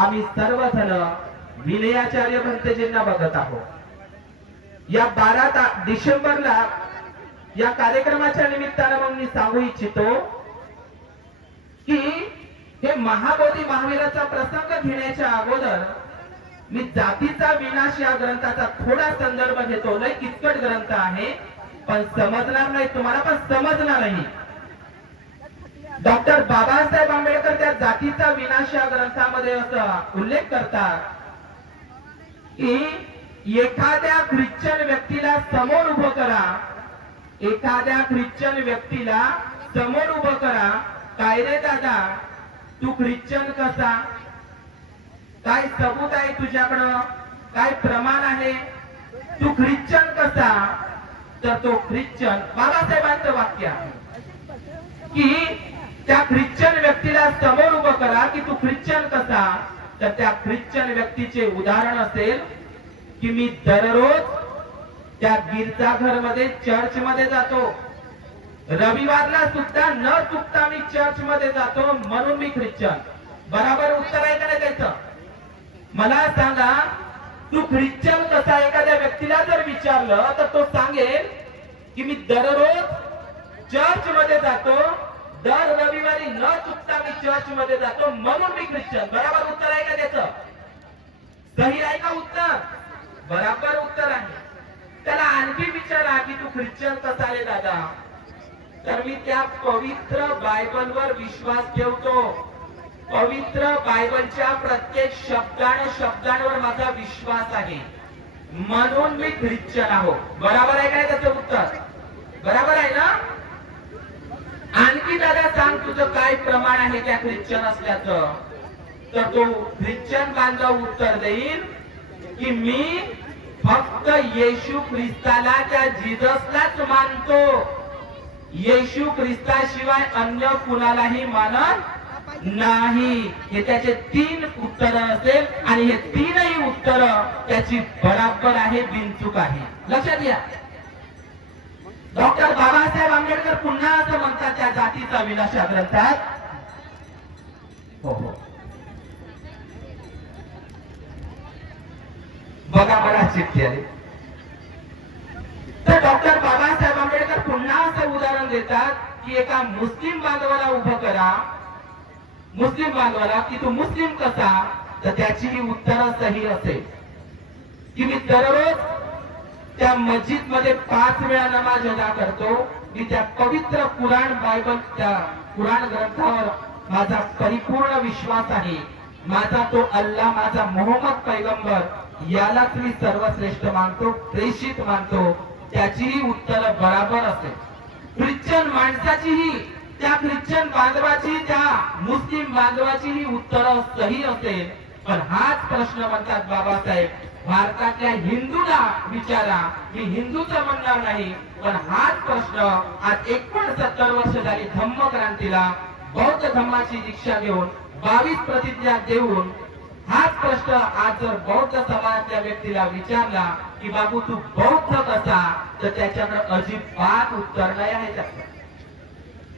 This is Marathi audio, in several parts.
आम्ही सर्वजण विनयाचार्य भंतेजींना बघत आहोत। या 12 डिसेंबरला या कार्यक्रमाच्या निमित्तानं मग मी सांगू इच्छितो की हे महाबोधी महावीराचा प्रसंग घेण्याच्या अगोदर मी जातीचा विनाश या ग्रंथाचा थोडा संदर्भ घेतो। लय किचकट ग्रंथ आहे, पण समजणार नाही तुम्हाला, पण समजणारही। डॉक्टर बाबासाहेब आंबेडकर त्या जातीचा विनाश या ग्रंथामध्ये असा उल्लेख करतात की एखाद्या ख्रिश्चन व्यक्तीला समोर उभं करा, एखाद्या ख्रिश्चन व्यक्तीला समोर उभं करा, काय रे दादा तू ख्रिश्चन कसा, काय सबूत आहे तुझ्याकडं, काय प्रमाण आहे, तू ख्रिश्चन कसा, तर तो ख्रिश्चन बाबासाहेबांचं वाक्य आहे की त्या ख्रिश्चन व्यक्तीला समोर उभं करा की तू ख्रिश्चन कसा, तर त्या ख्रिश्चन व्यक्तीचे उदाहरण असेल की मी दररोज त्या गिरजाघर मध्ये चर्च मध्ये जातो, रविवारला सुद्धा न चुकता मी चर्च मध्ये जातो, म्हणून मी ख्रिश्चन। बराबर उत्तर आहे का नाही त्याचं? मला सांगा, तू ख्रिश्चन कसा एखाद्या व्यक्तीला जर विचारलं तर तो सांगेल की मी दररोज चर्च मध्ये जातो, दर रविवारी न चुकता मी चर्च मध्ये जातो, म्हणून मी ख्रिश्चन। बराबर उत्तर आहे का त्याचं? सही आहे का उत्तर? बराबर उत्तर आहे। त्याला आणखी विचारा की तू ख्रिश्चन कसा रे दादा, तर मी त्या पवित्र बायबलवर विश्वास ठेवतो, पवित्र बायबलच्या प्रत्येक शब्दांवर माझा विश्वास आहे, म्हणून मी ख्रिश्चन आहो। बराबर आहे काय त्याचं उत्तर? बराबर आहे ना? आणखी दादा सांग तुझं काय प्रमाण आहे त्या ख्रिश्चन असल्याचं, तर तो ख्रिश्चन बांधव उत्तर देईल की मी फक्त येशू ख्रिस्ताला, त्या जीससलाच मानतो, येशू ख्रिस्ताशिवाय अन्य कुणालाही मानत नाही। हे त्याचे 3 उत्तर असेल आणि हे 3ही उत्तर त्याची बराबर आहे, बिनचूक आहे। लक्षात घ्या, डॉक्टर बाबासाहेब आंबेडकर पुन्हा असं म्हणतात त्या जातीचा विनाश या ग्रंथात, हो हो बघा बघा चिठ्ठी आली, तर डॉक्टर बाबासाहेब आंबेडकर पुन्हा असं उदाहरण देतात की एका मुस्लिम बांधवाला उभं करा, मुस्लिम बांधवाला की तू मुस्लिम कसा, तर त्याची ही उत्तर सही असेल की मी दररोज त्या मस्जिद मध्ये 5 वेळा नमाज अदा करतो, मी त्या पवित्र कुराण बायबल, त्या कुराण ग्रंथावर माझा परिपूर्ण विश्वास आहे, माझा तो अल्लाह, माझा मोहम्मद पैगंबर यालाच मी सर्वश्रेष्ठ मानतो, प्रेषित मानतो, त्याचीही उत्तर बराबर असेल। ख्रिश्चन माणसाचीही, त्या ख्रिश्चन बांधवाची, त्या मुस्लिम बांधवाचीही उत्तर सही असेल। पण हाच प्रश्न म्हणतात बाबासाहेब भारतातल्या हिंदूला विचारा, मी हिंदूचं म्हणणार नाही, पण हाच प्रश्न आज 69 वर्ष झाली धम्म क्रांतीला, बौद्ध धम्माची दीक्षा घेऊन 22 प्रतिज्ञा देऊन, हाच प्रश्न आज जर बौद्ध समाजाच्या व्यक्तीला विचारला की बाबू तू बौद्ध कसा, तर त्याच्याकडे अजिबात उत्तर नाही आहे,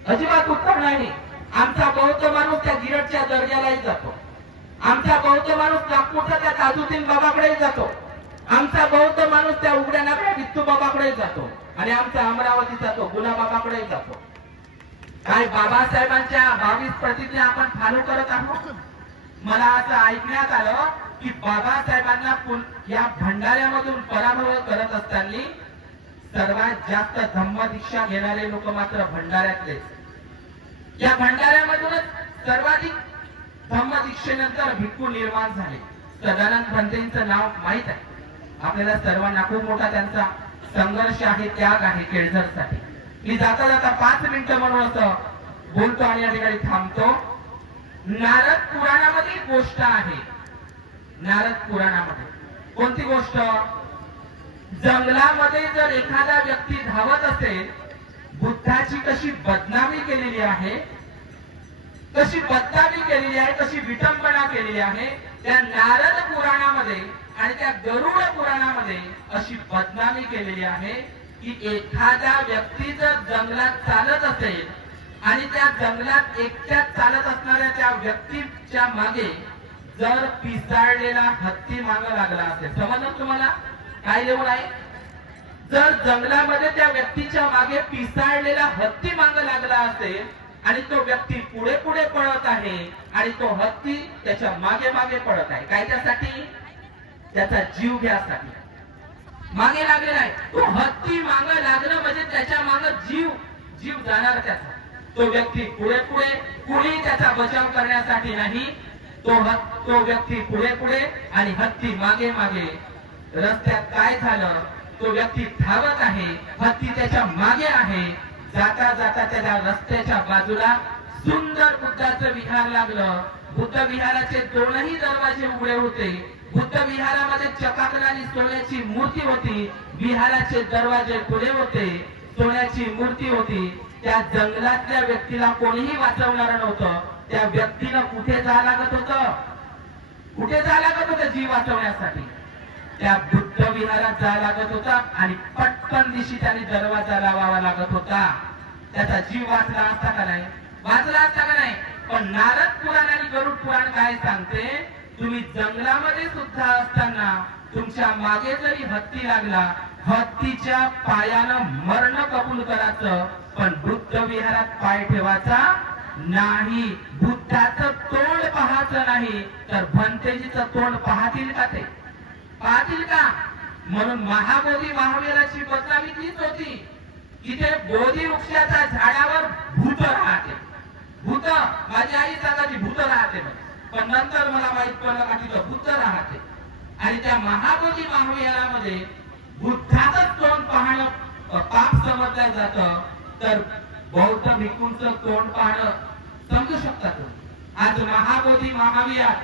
अजिबात उत्तर नाही। आमचा बौद्ध माणूस त्या गिरटच्या दर्ग्यालाही जातो, आमचा बौद्ध माणूस नागपूरच्या त्या ताजुद्दीन बाबाकडेही जातो, आमचा बौद्ध माणूस त्या उघड्या नागड्या वित्तू बाबाकडेही जातो, आणि आमचा अमरावतीचा तो गुला बाबाकडेही जातो। काय बाबासाहेबांच्या 22 प्रतिज्ञा आपण फॉलो करत आहोत? मला असं ऐकण्यात आलं की बाबासाहेबांना या भंडाऱ्यामधून पराभव करत असताना सर्वात जास्त धम्मदीक्षा घेणारे लोक मात्र भंडाऱ्यातले, या भंडाऱ्यामधूनच सर्वाधिक धम्मदीक्षेनंतर भिक्खू निर्माण झाले। सदानंद भंतेंचं नाव माहित आहे आपल्याला सर्वांना, खूप मोठा त्यांचा संघर्ष आहे, त्याग आहे केळझरसाठी। मी जाता जाता 5 मिनिटं म्हणून असं बोलतो आणि या ठिकाणी थांबतो। नारद पुराणामध्ये एक गोष्ट आहे, नारद पुराणामध्ये कोणती गोष्ट? जंगलामध्ये जर एखादा व्यक्ती धावत असेल, बुद्धाची कशी बदनामी केलेली आहे, कशी बदनामी केलेली आहे, कशी विटंबना केलेली आहे, त्या नारद पुराणामध्ये आणि त्या गरुड पुराणामध्ये अशी बदनामी केलेली आहे की एखादा व्यक्ती जर जंगलात चालत असेल आणि त्या जंगलात एकट्याच चालत असणाऱ्या त्या व्यक्तीच्या मागे जर पिसाळलेला हत्ती मागे लागला असेल, समजलं तुम्हाला काय लेवल आहे? जर जंगलामध्ये त्या व्यक्तीच्या मागे पिसाळलेला हत्ती मागे लागला असेल आणि तो व्यक्ती पुढे पुढे पळत आहे आणि तो हत्ती त्याच्या मागे मागे पळत आहे, काय त्यासाठी? त्याचा जीव घ्यासाठी मागे लागलेला आहे. तो हत्ती मागे लागणं म्हणजे त्याच्या मागे जीव जाणार त्याचा. तो व्यक्ती पुढे पुढे, कुणी त्याचा बचाव करण्यासाठी नाही. तो व्यक्ती पुढे पुढे आणि हत्ती मागे मागे. रस्त्यात काय झालं? तो व्यक्ती धावत आहे, हत्ती त्याच्या मागे आहे. जाता जाता त्याला रस्त्याच्या बाजूला सुंदर बुद्धाचं विहार लागलं. बुद्ध विहाराचे दोनही दरवाजे उघडे होते. बुद्ध विहारामध्ये चकाकणारी सोन्याची मूर्ती होती. विहाराचे दरवाजे खुले होते, सोन्याची मूर्ती होती. त्या जंगलातल्या व्यक्तीला कोणीही वाचवणार नव्हतं. त्या व्यक्तीला कुठे जावं लागत होतं? कुठे जावं लागत होतं जीव वाचवण्यासाठी? त्या बुद्ध विहारात जावं लागत होता आणि पटकन दिशी त्याने दरवाजा लावावा लागत होता. त्याचा जीव वाचला असता का नाही? वाचला असता का नाही? पण नारद पुराण आणि गरुड पुराण काय सांगते? तुम्ही जंगलामध्ये सुद्धा असताना तुमच्या मागे जरी हत्ती लागला, हत्तीच्या पायानं मरण कबूल करायचं, पण बुद्ध विहारात पाय ठेवायचा नाही. बुद्धाचं तोंड पाहायचं नाही, तर भंतेजीचं तोंड पाहतील का? ते पाहतील का? म्हणून महाबोधी महावीराची बदनामी तीच होती की ते बोधी वृक्षाच्या झाडावर भूत राहते. भूत, माझी आई सांगायची भूत राहते, पण नंतर मला माहित पडलं का तिथं बुद्ध राहते. आणि त्या महाबोधी महाविहारामध्ये बुद्धाचं तोंड पाहणं पाप समजलं जातं, तर बौद्ध भिक्खूंचं तोंड पाहणं समजू शकतात. आज महाबोधी महाविहार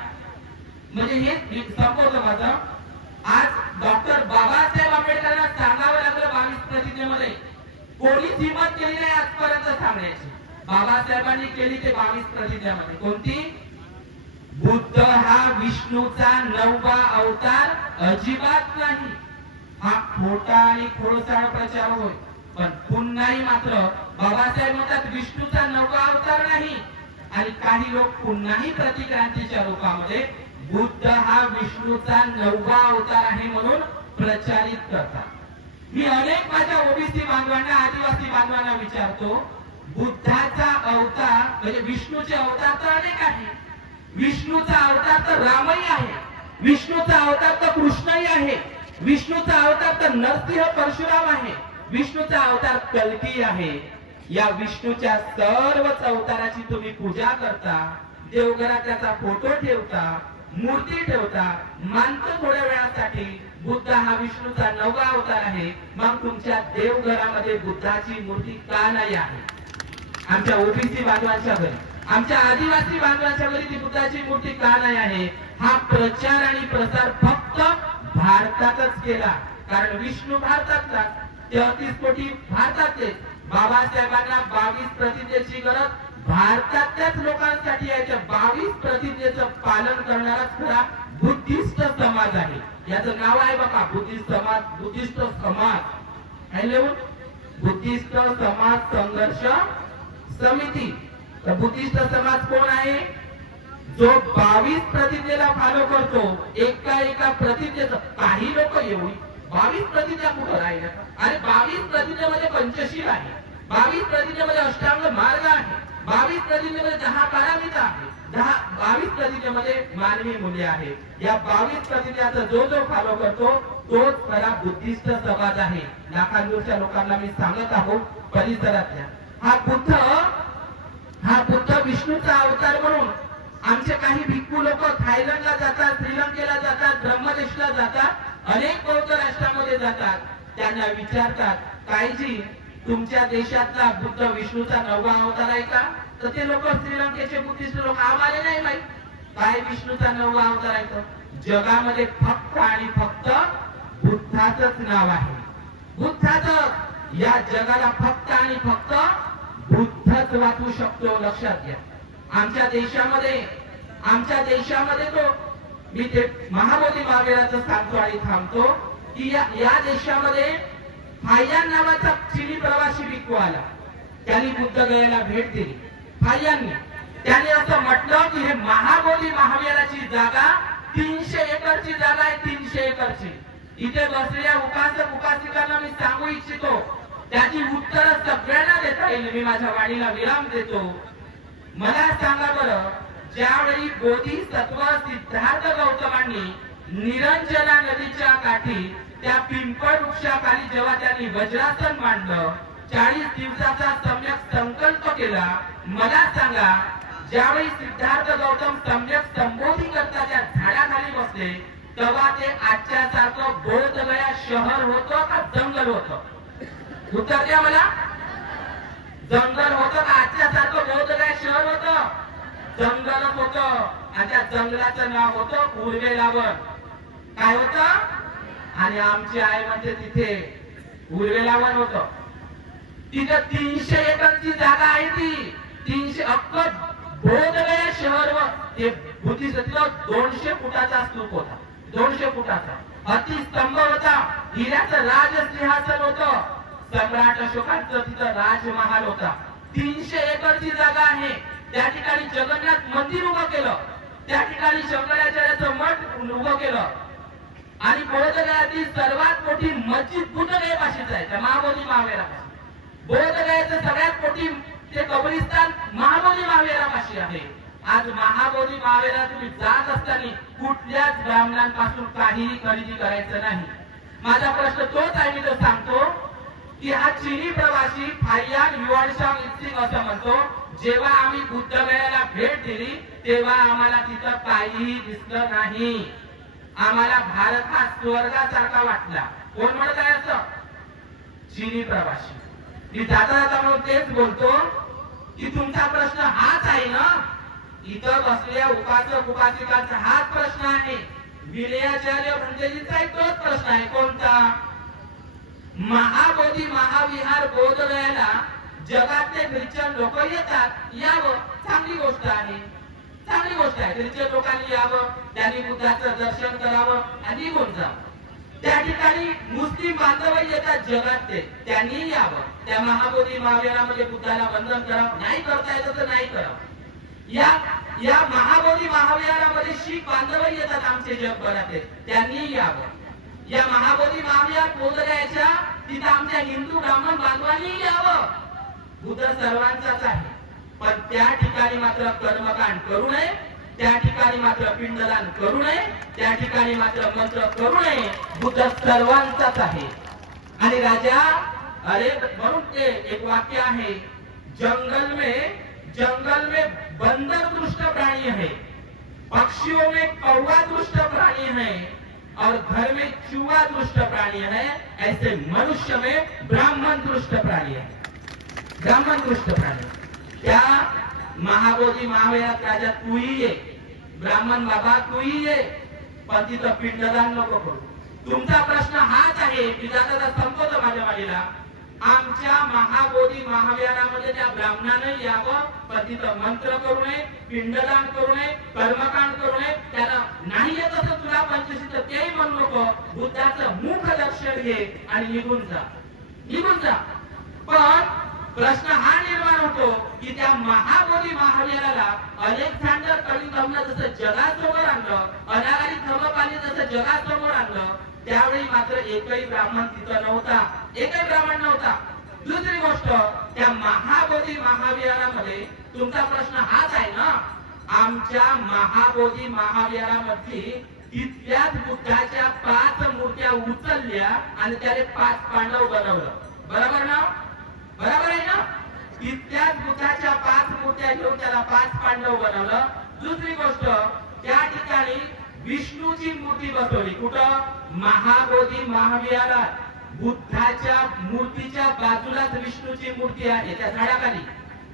म्हणजे हे संपवलं माझं. आज डॉक्टर बाबासाहेब आंबेडकरांना सांगावं लागलं 22 प्रतिज्ञेमध्ये. कोणीच हिंमत केली नाही आजपर्यंत सांगण्याची. बाबासाहेबांनी केली ते 22 प्रतिज्ञेमध्ये. कोणती? बुद्ध हा विष्णूचा 9वा अवतार अजिबात नाही. हा खोटा आणि खोडसाळ प्रचार होय. पण पुन्हाही मात्र बाबासाहेब म्हणतात विष्णूचा 9वा अवतार नाही. आणि काही लोक पुन्हाही प्रतिक्रांतीच्या रूपामध्ये बुद्ध हा विष्णूचा 9वा अवतार आहे म्हणून प्रचारित करतात. मी अनेक माझ्या ओबीसी बांधवांना, आदिवासी बांधवांना विचारतो, बुद्धाचा अवतार म्हणजे विष्णूचे अवतार तर अनेक आहे. विष्णूचा अवतार तर रामही आहे, विष्णूचा अवतार तर कृष्णही आहे, विष्णूचा अवतार तर नरसिंह परशुराम आहे, विष्णूचा अवतार कल्की आहे. या विष्णूच्या सर्वच अवताराची तुम्ही पूजा करता, देवघरात त्याचा फोटो ठेवता, मूर्ती ठेवता, मानतो थोड्या वेळासाठी. बुद्ध हा विष्णूचा 9वा अवतार आहे, मग तुमच्या देवघरामध्ये बुद्धाची मूर्ती का नाही आहे? आमच्या ओबीसी बांधवांच्या घरी, आमच्या आदिवासी बांधवांच्या घरी ती बुद्धाची मूर्ती का नाही आहे? हा प्रचार आणि प्रसार फक्त भारतातच केला, कारण विष्णू भारतातला, 33 कोटी भारतातले. बाबासाहेबांना 22 प्रतिज्ञेची गरज भारतातल्याच लोकांसाठी आहे. त्या 22 प्रतिज्ञेचं पालन करणाराच खरा बुद्धिस्ट समाज आहे. याचं नाव आहे बघा, बुद्धिस्ट समाज. बुद्धिस्ट समाज आहे, बुद्धिस्ट समाज संघर्ष समिती. तर बुद्धिस्ट समाज कोण आहे? जो 22 प्रतिज्ञेला फॉलो करतो. एका प्रतिज्ञेचं काही लोक एवढी 22 प्रतिज्ञा कुठं राहिल्या? अरे 22 प्रतिज्ञेमध्ये पंचशील आहे, 22 प्रतिज्ञेमध्ये अष्टांग मार्ग आहे, 22 प्रतिज्ञेमध्ये 10 पारामिता आहे, 22 प्रतिज्ञेमध्ये मानवी मूल्य आहे. या 22 प्रतिज्ञाचा जो फॉलो करतो तोच खरा बुद्धिस्ट समाज आहे. लाखांदूरच्या लोकांना मी सांगत आहोत, परिसरातल्या. हा बुद्ध विष्णूचा अवतार म्हणून आमचे काही भिक्खू लोक थायलंडला जातात, श्रीलंकेला जातात, ब्रह्मदेशला जातात, अनेक बौद्ध राष्ट्रामध्ये जातात. त्यांना विचारतात, काहीजी तुमच्या देशातला बुद्ध विष्णूचा 9वा अवतार आहे का? तर ते लोक, श्रीलंकेचे बुद्धिस्ट लोक, आम्हाला नाही माहित काय विष्णूचा 9वा अवतार आहे. जगामध्ये फक्त आणि फक्त बुद्धाचंच नाव आहे, बुद्धाचं. या जगाला फक्त आणि फक्त बुद्धच वाचू शकतो, लक्षात घ्या. आमच्या देशामध्ये तो, मी ते महाबोधी महावीराचं सांगतो आणि थांबतो, की या देशामध्ये फाययान नावाचा चिनी प्रवासी भिक्खू आला. त्यांनी बुद्ध गयेला भेट दिली. फाययाननी त्याने असं म्हटलं की हे महाबोधी महाविहाराची जागा 300 एकरची जागा आहे, 300 एकरची. इथे बसलेल्या उपासक उपासिकांना मी सांगू इच्छितो, त्याची उत्तर सगळ्यांना देता येईल. मी माझ्या वाणीला विराम देतो. मला सांगा बरं, ज्यावेळी बोधिसत्व सिद्धार्थ गौतमांनी निरंजना नदीच्या काठी त्या पिंपळ वृक्षाखाली जेव्हा त्यांनी वज्रासन मांडलं, 40 दिवसाचा सम्यक संकल्प केला, मला सांगा, ज्यावेळी सिद्धार्थ गौतम सम्यक संबोधी करता त्या झाडाखाली बसले, तेव्हा ते आजच्या सारखं बोधगया शहर होतं का जंगल होतं? उत्तर द्या मला. जंगल होतं का आजच्या सारखं बोधगया शहर होतं? जंगलच होतं. आणि त्या जंगलाचं नाव होतं उर्वेलावन. काय होतं? आणि आमची आई म्हणजे तिथे उर्वेलावन होतं. तिथं 300 एकरची जागा आहे. ती 300 अख्खं बोधगया शहर व ते बुद्धिसत्व 200 फुटाचा स्तूप होता. 200 फुटाचा अतिस्तंभ होता. हिऱ्याचं राजसिंहासन होतं. सम्राट अशोकांचं तिथं राजमहाल होता. 300 एकरची जागा आहे. त्या ठिकाणी जगन्नाथ मंदिर उभं केलं. त्या ठिकाणी शंकराचार्याचं मठ उभं केलं. आणि बोधगयातील सर्वात मोठी मस्जिद बुद्धगयेपाशीच आहे, त्या महाबोधी महाविहारापाशी. बोधगयाचं सगळ्यात मोठी ते कब्रिस्तान महाबोधी महाविहारापाशी आहे. आज महाबोधी महाविहारात तुम्ही जात असताना कुठल्याच ब्राह्मणांपासून काहीही खरेदी करायचं नाही. माझा प्रश्न तोच आहे, मी तो सांगतो की हा चीनी प्रवासी फाययान युआनशांग इत्सिंग असं म्हणतो, जेव्हा आम्ही बुद्धगयाला भेट दिली तेव्हा आम्हाला तिथं काहीही दिसलं नाही. आम्हाला भारत हा स्वर्गासारखा वाटला. कोण म्हणत आहे असं? चीनी प्रवासी. मी जाता जाता म्हणून तेच बोलतो की तुमचा प्रश्न हाच आहे ना. इथं बसलेल्या उपासक उपासिकांचा हाच प्रश्न आहे. विनयाचार्य भंतेजींचा तोच प्रश्न आहे. कोणता? महाबोधी महाविहार बोधगयाला जगातले ख्रिश्चन लोक येतात, यावं, चांगली गोष्ट आहे. चांगली गोष्ट आहे. ख्रिश्चन लोकांनी यावं, त्यांनी बुद्धाचं दर्शन करावं आणि निघून जावं. त्या ठिकाणी मुस्लिम बांधवही येतात जगातले, त्यांनी यावं, त्या महाबोधी महाविहारामध्ये बुद्धाला वंदन करावं. नाही करता येत तर नाही करावं. या महाबोधी महाविहारामध्ये शीख बांधवही येतात आमचे जगभरातले, त्यांनी यावं. या महाबोधी महाविहार बोधगयाच्या तिथं आमच्या हिंदू ब्राह्मण बांधवांनी यावं. बुद्ध सर्वांचाच आहे, पण त्या ठिकाणी मात्र कर्मकांड करू नये. त्या ठिकाणी मात्र पिंडदान करू नये. त्या ठिकाणी मात्र मंत्र करू नये. बुद्ध सर्वांचाच आहे. आणि राजा, अरे म्हणून ते एक वाक्य आहे, जंगल में बंदर दुष्ट प्राणी है, पक्षियों में कौवा दुष्ट प्राणी है, और घर में चूहा दुष्ट प्राणी है, ऐसे मनुष्य में ब्राह्मण दुष्ट प्राणी है. ब्राह्मण दुष्ट प्राणी. त्या महाबोधी महाविहारात राजा तूही ये, ब्राह्मण बाबा तूही ये, पण तिथं पिंडदान नको करू. तुमचा प्रश्न हाच आहे. मी जाता संपवतो माझ्या वाडीला. आमच्या महाबोधी महाविहारामध्ये त्या ब्राह्मणाने यावं, पण तिथं मंत्र करू नये, पिंडदान करू नये, कर्मकांड करू नये. त्याला नाही येत असं तुला पंचशील तर तेही म्हणू नको. बुद्धाचं मुख दर्शन घे आणि निघून जा, निघून जा. पण प्रश्न हा निर्माण होतो की त्या महाबोधी महाविहाराला अलेक्झांडर कलिंगमनं जसं जगासमोर आणलं, अनागारी धर्मपाली जसं जगासमोर आणलं, त्यावेळी मात्र एकही ब्राह्मण तिथं नव्हता, एकही ब्राह्मण नव्हता. दुसरी गोष्ट, त्या महाबोधी महाविहारामध्ये तुमचा प्रश्न हाच आहे ना, आमच्या महाबोधी महाविहारामध्ये तिथल्याच बुद्धाच्या 5 मूर्त्या उचलल्या आणि त्याने 5 पांडव बनवलं. बरोबर ना? बरोबर आहे ना? तिथल्याच बुद्धाच्या 5 मूर्त्या घेऊन त्याला 5 पांडव बनवलं. दुसरी गोष्ट, त्या ठिकाणी विष्णूची मूर्ती बसवली. कुठं? महाबोधी महाविहारात. बुद्धाच्या मूर्तीच्या बाजूलाच विष्णूची मूर्ती आहे त्या झाडाखाली.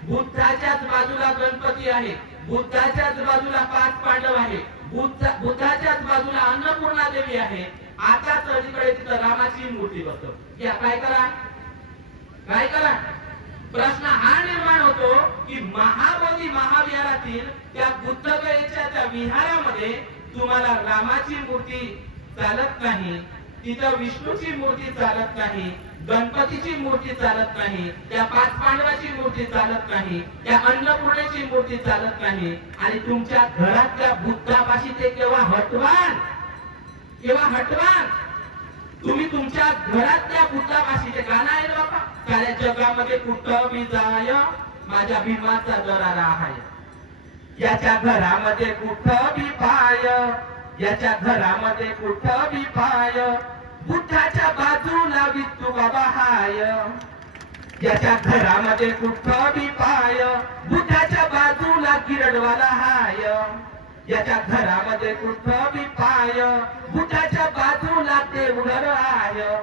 बुद्धाच्याच बाजूला गणपती आहे. बुद्धाच्याच बाजूला 5 पांडव आहे. बुद्धाच्याच बाजूला अन्नपूर्णा देवी आहे. आता चढीकडे तिथं रामाची मूर्ती बसव. या काय करा, काय करा. प्रश्न हा निर्माण होतो की महाबोधी महाविहारातील त्या बुद्धगयेच्या त्या विहारामध्ये तुम्हाला रामाची मूर्ती चालत नाही, तिथं विष्णूची मूर्ती चालत नाही, गणपतीची मूर्ती चालत नाही, त्या पाच पांडवाची मूर्ती चालत नाही, त्या अन्नपूर्णेची मूर्ती चालत नाही. आणि तुमच्या घरातल्या बुद्धापाशी ते केव्हा हटवान, केव्हा हटवान. तुम्ही तुमच्या घरातल्या बुद्धापाशी, ते गाणं आहे ना बाबा, साऱ्या जगामध्ये कुठं बी जाय माझ्या भीमाचा दरारा आहे. याच्या घरामध्ये कुठं बी पाय, याच्या घरामध्ये कुठं बी पाय, बुद्धाच्या बाजूला वित्तू बाबा हाय. याच्या घरामध्ये कुठं बी पाय, बुद्धाच्या बाजूला किरडवाला हाय. याच्या घरामध्ये कुठं बी पाय, बुद्धाच्या बाजूला देवघर आहे.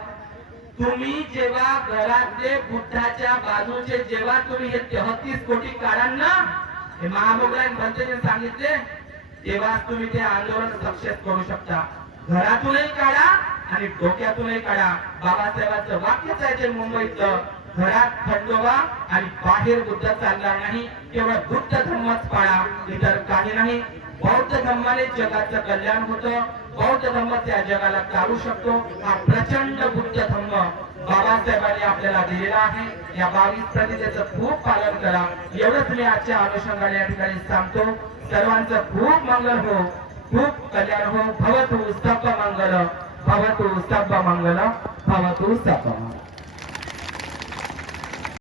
तुम्ही जेव्हा घरातले बुद्धाच्या बाजूचे जेव्हा तुम्ही हे 33 कोटी काढाल ना, हे महामोगलाईन भंतेने सांगितले, तेव्हा तुम्ही ते आंदोलन सक्सेस करू शकता. घरातूनही काढा आणि डोक्यातूनही काढा. बाबासाहेबांचं वाक्यच आहे ते मुंबईतलं, घरात खंडोबा आणि बाहेर बुद्ध चालणार नाही, केवळ बुद्ध धर्मच पाळा, इतर काही नाही. बौद्ध धर्माने जगाचं कल्याण होतं, बौद्ध धर्म त्या जगाला चालू शकतो. हा प्रचंड बुद्ध धर्म बाबासाहेबांनी आपल्याला दिलेला आहे. या 22 प्रतिज्ञेचं खूप पालन करा, एवढंच मी आजच्या अनुषंगाने या ठिकाणी सांगतो. सर्वांचं खूप मंगल हो, खूप कल्याण हो. भवतु सब मंगल, भवतु सब मंगल, भवतु सब मंगल.